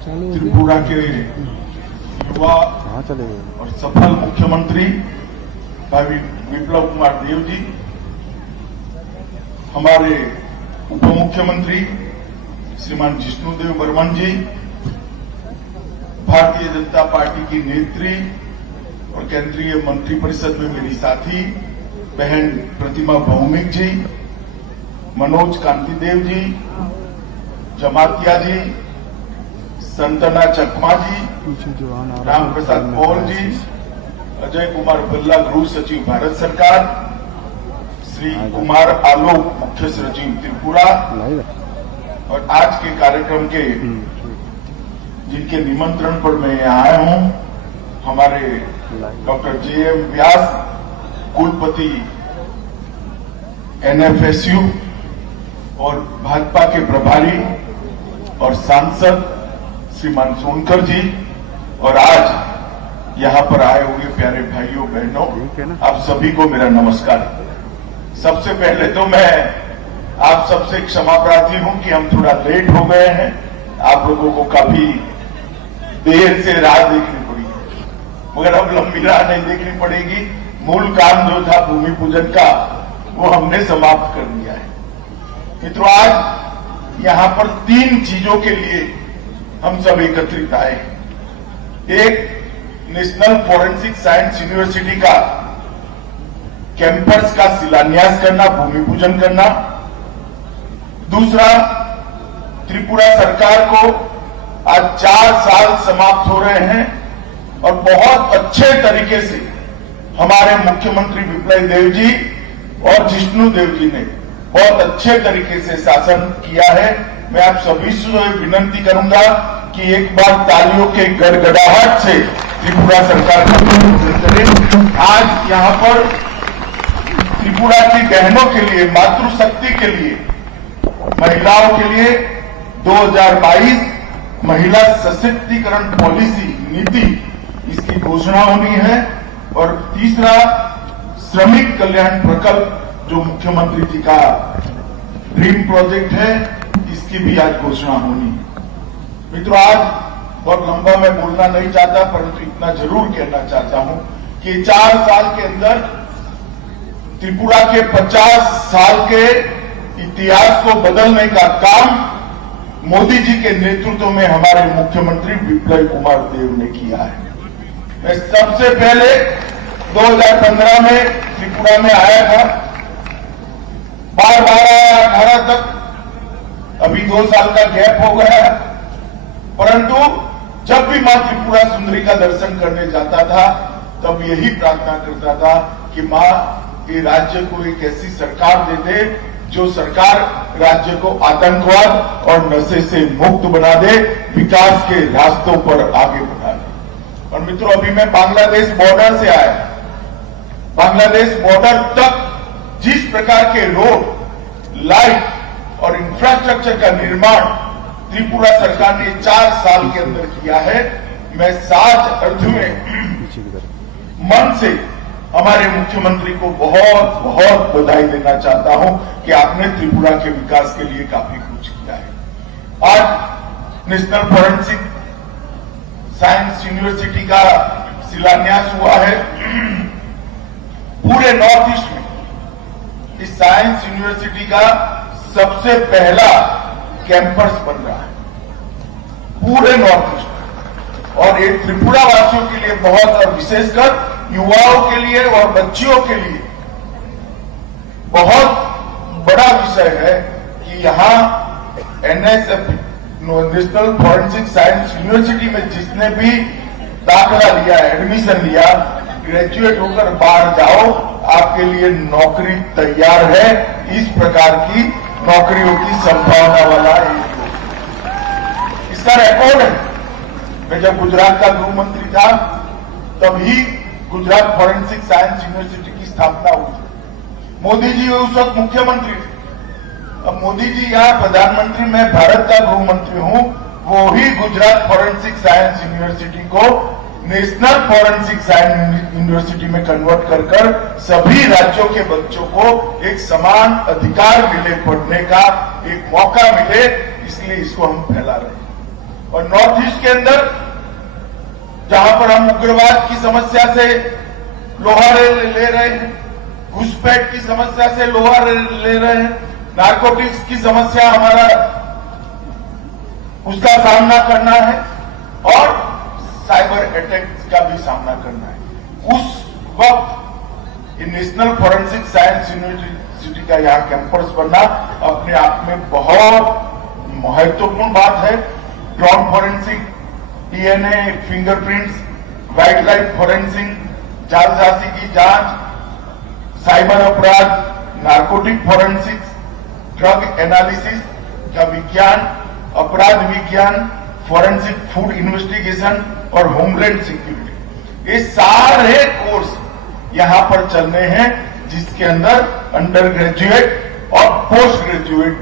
त्रिपुरा के युवा और सफल मुख्यमंत्री भाई विप्लव कुमार देव जी, हमारे उप मुख्यमंत्री श्रीमान जिष्णुदेव बर्मन जी, भारतीय जनता पार्टी की नेत्री और केंद्रीय मंत्रिपरिषद में मेरी साथी बहन प्रतिमा भौमिक जी, मनोज कांतिदेव जी, जमातिया जी, संतना चकमा जी, राम प्रसाद पौल जी, अजय कुमार भल्ला गृह सचिव भारत सरकार, श्री कुमार आलोक मुख्य सचिव त्रिपुरा, और आज के कार्यक्रम के जिनके निमंत्रण पर मैं यहाँ आया हूँ, हमारे डॉक्टर JM व्यास कुलपति NFSU और भाजपा के प्रभारी और सांसद श्रीमान सोनकर जी, और आज यहाँ पर आए हुए प्यारे भाइयों बहनों, आप सभी को मेरा नमस्कार। सबसे पहले तो मैं आप सबसे क्षमा प्रार्थी हूं कि हम थोड़ा लेट हो गए हैं। आप लोगों को काफी देर से राह देखनी पड़ी, मगर अब लंबी राह नहीं देखनी पड़ेगी। मूल काम जो था भूमि पूजन का, वो हमने समाप्त कर दिया है। मित्रों, आज यहाँ पर 3 चीजों के लिए हम सब एकत्रित आए हैं। एक, नेशनल फॉरेंसिक साइंस यूनिवर्सिटी का कैंपस का शिलान्यास करना, भूमि पूजन करना। दूसरा, त्रिपुरा सरकार को आज 4 साल समाप्त हो रहे हैं और बहुत अच्छे तरीके से हमारे मुख्यमंत्री विप्लव देव जी और जिष्णुदेव जी ने बहुत अच्छे तरीके से शासन किया है। मैं आप सभी से विनती करूंगा कि एक बार तालियों के गड़गड़ाहट से त्रिपुरा सरकार का स्वागत करें। आज यहाँ पर त्रिपुरा की बहनों के लिए, मातृशक्ति के लिए, महिलाओं के लिए 2022 महिला सशक्तिकरण पॉलिसी नीति, इसकी घोषणा होनी है। और तीसरा, श्रमिक कल्याण प्रकल्प जो मुख्यमंत्री जी का ड्रीम प्रोजेक्ट है, इसकी भी आज घोषणा होनी है। मित्रों, आज बहुत लंबा मैं बोलना नहीं चाहता, परंतु इतना जरूर कहना चाहता हूं कि 4 साल के अंदर त्रिपुरा के 50 साल के इतिहास को बदलने का काम मोदी जी के नेतृत्व में हमारे मुख्यमंत्री विप्लव कुमार देव ने किया है। मैं सबसे पहले 2015 में त्रिपुरा में आया था, बार बार आया 18 तक, अभी 2 साल का गैप हो गया, परंतु जब भी मां त्रिपुरा सुंदरी का दर्शन करने जाता था तब यही प्रार्थना करता था कि मां ये राज्य को एक ऐसी सरकार दे दे जो सरकार राज्य को आतंकवाद और नशे से मुक्त बना दे, विकास के रास्तों पर आगे बढ़ा दे। और मित्रों, अभी मैं बांग्लादेश बॉर्डर से आया, बांग्लादेश बॉर्डर तक जिस प्रकार के रोड, लाइट और इंफ्रास्ट्रक्चर का निर्माण त्रिपुरा सरकार ने 4 साल के अंदर किया है, मैं साच अर्थ में मन से हमारे मुख्यमंत्री को बहुत बहुत बधाई देना चाहता हूं कि आपने त्रिपुरा के विकास के लिए काफी कुछ किया है। आज नेशनल फॉरेंसिक साइंस यूनिवर्सिटी का शिलान्यास हुआ है। पूरे नॉर्थ ईस्ट में इस साइंस यूनिवर्सिटी का सबसे पहला कैंपस बन रहा है पूरे नॉर्थ ईस्ट में, और ये त्रिपुरा वासियों के लिए बहुत, और विशेषकर युवाओं के लिए और बच्चियों के लिए बहुत बड़ा विषय है कि यहाँ NSF national forensic science university में जिसने भी दाखिला लिया, एडमिशन लिया, ग्रेजुएट होकर बाहर जाओ, आपके लिए नौकरी तैयार है। इस प्रकार की नौकरियों की संभावना वाला इसका रिकॉर्ड है। मैं जब गुजरात का गृह मंत्री था तभी गुजरात फॉरेंसिक साइंस यूनिवर्सिटी की स्थापना हुई। मोदी जी उस वक्त मुख्यमंत्री थे। अब मोदी जी यहाँ प्रधानमंत्री, मैं भारत का गृह मंत्री हूँ, वो ही गुजरात फॉरेंसिक साइंस यूनिवर्सिटी को नेशनल फॉरेंसिक साइंस यूनिवर्सिटी में कन्वर्ट कर सभी राज्यों के बच्चों को एक समान अधिकार मिले, पढ़ने का एक मौका मिले, इसलिए इसको हम फैला रहे हैं। और नॉर्थ ईस्ट के अंदर जहां पर हम उग्रवाद की समस्या से लोहा ले रहे हैं, घुसपैठ की समस्या से लोहा ले रहे हैं, नारकोटिक्स की समस्या हमारा उसका सामना करना है और साइबर अटैक का भी सामना करना है। उस वक्त नेशनल फॉरेंसिक साइंस यूनिवर्सिटी का यहाँ कैंपस बनना अपने आप में बहुत महत्वपूर्ण बात है। Drone forensic, DNA, fingerprints, wild life forensic, जालसाजी की जांच, साइबर अपराध, नारकोटिक फॉरेंसिक्स, ड्रग एनालिसिस का विज्ञान, अपराध विज्ञान, फॉरेंसिक फूड इन्वेस्टिगेशन और होमलैंड सिक्योरिटी, ये सारे कोर्स यहां पर चलने हैं, जिसके अंदर अंडर ग्रेजुएट और पोस्ट ग्रेजुएट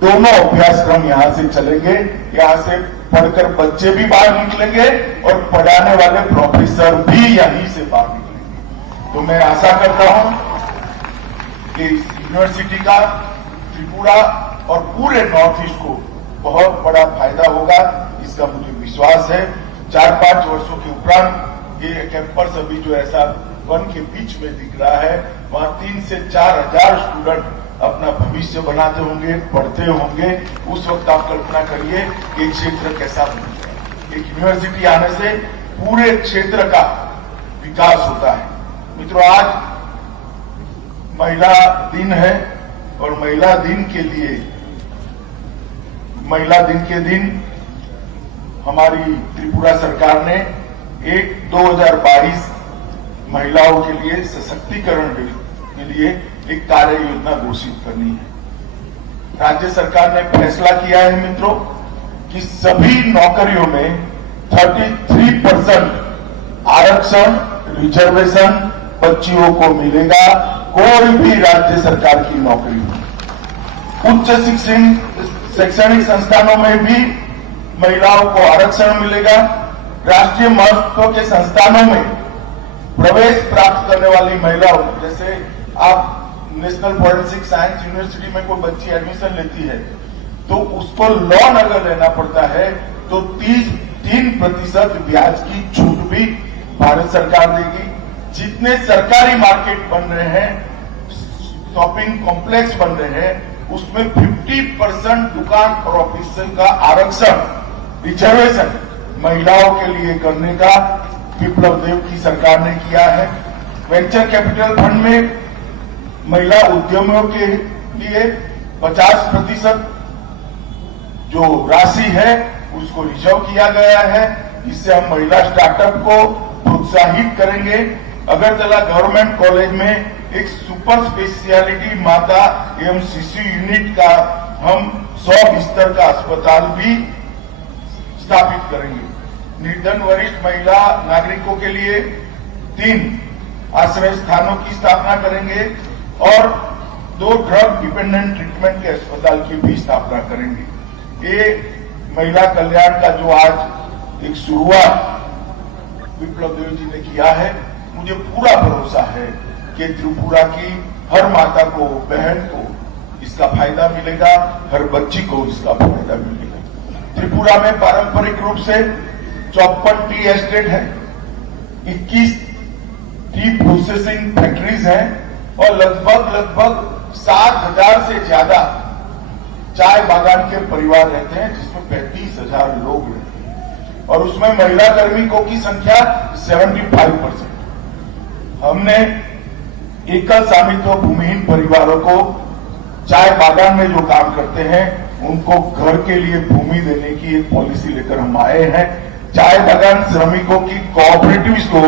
दोनों अभ्यासक्रम यहां से चलेंगे। यहां से पढ़कर बच्चे भी बाहर निकलेंगे और पढ़ाने वाले प्रोफेसर भी यहीं से बाहर निकलेंगे। तो मैं आशा करता हूं कि इस यूनिवर्सिटी का त्रिपुरा और पूरे नॉर्थ ईस्ट को बहुत बड़ा फायदा होगा, इसका मुझे विश्वास है। 4-5 वर्षों के उपरांत ये कैंपस अभी जो ऐसा वन के बीच में दिख रहा है, वहां 3 से 4 हजार स्टूडेंट अपना भविष्य बनाते होंगे, पढ़ते होंगे। उस वक्त आप कल्पना करिए कि क्षेत्र कैसा बनेगा। एक यूनिवर्सिटी आने से पूरे क्षेत्र का विकास होता है। मित्रों, आज महिला दिन है और महिला दिन के दिन हमारी त्रिपुरा सरकार ने 2022 महिलाओं के लिए सशक्तिकरण के लिए एक कार्य योजना घोषित करनी है। राज्य सरकार ने फैसला किया है मित्रों कि सभी नौकरियों में 33% आरक्षण, रिजर्वेशन बच्चियों को मिलेगा। कोई भी राज्य सरकार की नौकरी हो, उच्च शैक्षणिक संस्थानों में भी महिलाओं को आरक्षण मिलेगा। राष्ट्रीय महत्व के संस्थानों में प्रवेश प्राप्त करने वाली महिलाओं, जैसे आप नेशनल फॉरेंसिक साइंस यूनिवर्सिटी में कोई बच्ची एडमिशन लेती है तो उसको लोन अगर लेना पड़ता है तो 3% ब्याज की छूट भी भारत सरकार देगी। जितने सरकारी मार्केट बन रहे हैं, शॉपिंग कॉम्प्लेक्स बन रहे हैं, उसमें 50% दुकान और ऑफिस का आरक्षण, रिजर्वेशन महिलाओं के लिए करने का विप्लव देव की सरकार ने किया है। वेंचर कैपिटल फंड में महिला उद्यमियों के लिए 50% जो राशि है उसको रिजर्व किया गया है। इससे हम महिला स्टार्टअप को प्रोत्साहित करेंगे। अगरतला गवर्नमेंट कॉलेज में एक सुपर स्पेशियलिटी माता एवं शिशु यूनिट का हम 100 बिस्तर का अस्पताल भी स्थापित करेंगे। निर्धन वरिष्ठ महिला नागरिकों के लिए 3 आश्रय स्थानों की स्थापना करेंगे और 2 ड्रग डिपेंडेंट ट्रीटमेंट के अस्पताल की भी स्थापना करेंगे। ये महिला कल्याण का जो आज एक शुरुआत विप्लव देव जी ने किया है, मुझे पूरा भरोसा है कि त्रिपुरा की हर माता को, बहन को इसका फायदा मिलेगा, हर बच्ची को इसका फायदा मिलेगा। त्रिपुरा में पारंपरिक रूप से 54 टी एस्टेट है, 21 टी प्रोसेसिंग फैक्ट्रीज हैं और लगभग 7,000 से ज्यादा चाय बागान के परिवार रहते हैं, जिसमें 35,000 लोग रहते हैं और उसमें महिला कार्मिकों की संख्या 75%। हमने एकल स्वामित्व भूमिहीन परिवारों को चाय बागान में जो काम करते हैं उनको घर के लिए भूमि देने की एक पॉलिसी लेकर हम आए हैं। चाय बागान श्रमिकों की कोऑपरेटिव्स को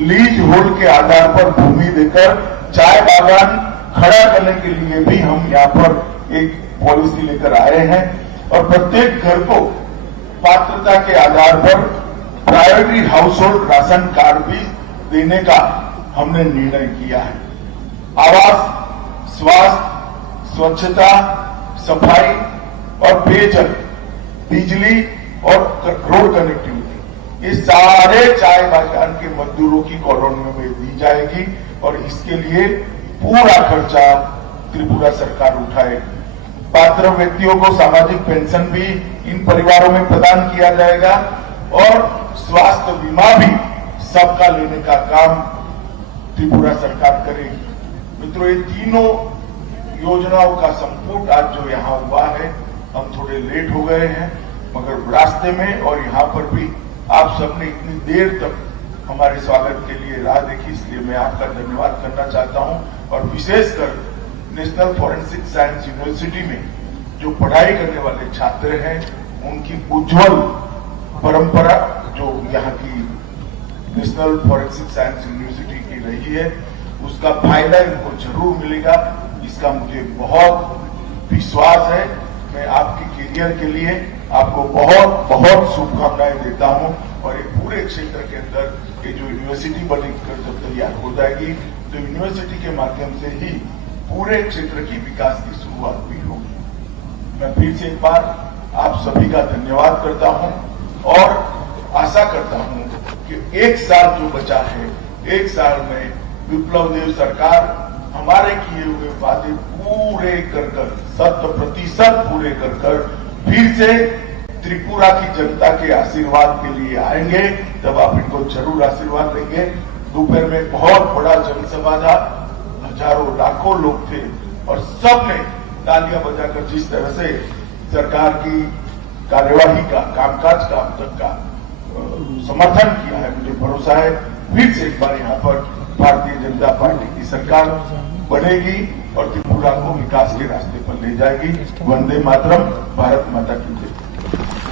लीज होल्ड के आधार पर भूमि देकर चाय बागान खड़ा करने के लिए भी हम यहाँ पर एक पॉलिसी लेकर आए हैं और प्रत्येक घर को पात्रता के आधार पर priority house hold ration card भी देने का हमने निर्णय किया है। आवास, स्वास्थ्य, स्वच्छता, सफाई और पेयजल, बिजली और रोड कनेक्टिविटी, ये सारे चाय बागान के मजदूरों की कॉलोनियों में दी जाएगी और इसके लिए पूरा खर्चा त्रिपुरा सरकार उठाएगी। पात्र व्यक्तियों को सामाजिक पेंशन भी इन परिवारों में प्रदान किया जाएगा और स्वास्थ्य बीमा भी सबका लेने का काम त्रिपुरा सरकार करेगी। मित्रों, ये तीनों योजनाओं का संपुट आज जो यहाँ हुआ है, हम थोड़े लेट हो गए हैं, मगर रास्ते में और यहाँ पर भी आप सबने इतनी देर तक हमारे स्वागत के लिए राह देखी, इसलिए मैं आपका धन्यवाद करना चाहता हूं। और विशेषकर नेशनल फॉरेंसिक साइंस यूनिवर्सिटी में जो पढ़ाई करने वाले छात्र हैं, उनकी उज्जवल परंपरा जो यहाँ की नेशनल फॉरेंसिक साइंस यूनिवर्सिटी की रही है, उसका फायदा इनको जरूर मिलेगा, इसका मुझे बहुत विश्वास है। मैं आपके करियर के लिए आपको बहुत बहुत शुभकामनाएं देता हूं और ये पूरे क्षेत्र के अंदर ये जो यूनिवर्सिटी बनकर जब तैयार हो जाएगी तो यूनिवर्सिटी के माध्यम से ही पूरे क्षेत्र की विकास की शुरुआत भी होगी। मैं फिर से एक बार आप सभी का धन्यवाद करता हूं और आशा करता हूं कि एक साल जो बचा है, एक साल में विप्लव देव सरकार हमारे किए हुए वादे पूरे कर 100% पूरे कर फिर से त्रिपुरा की जनता के आशीर्वाद के लिए आएंगे। तब आप इनको जरूर आशीर्वाद देंगे। दोपहर में बहुत बड़ा जनसभा था, हजारों लाखों लोग थे और सबने तालियां बजाकर जिस तरह से सरकार की कार्यवाही का, कामकाज का अब तक का समर्थन किया है, मुझे भरोसा है फिर से एक बार यहाँ पर भारतीय जनता पार्टी की सरकार बनेगी और त्रिपुरा को विकास के रास्ते पर ले जाएगी। वंदे मातरम, भारत माता की जय।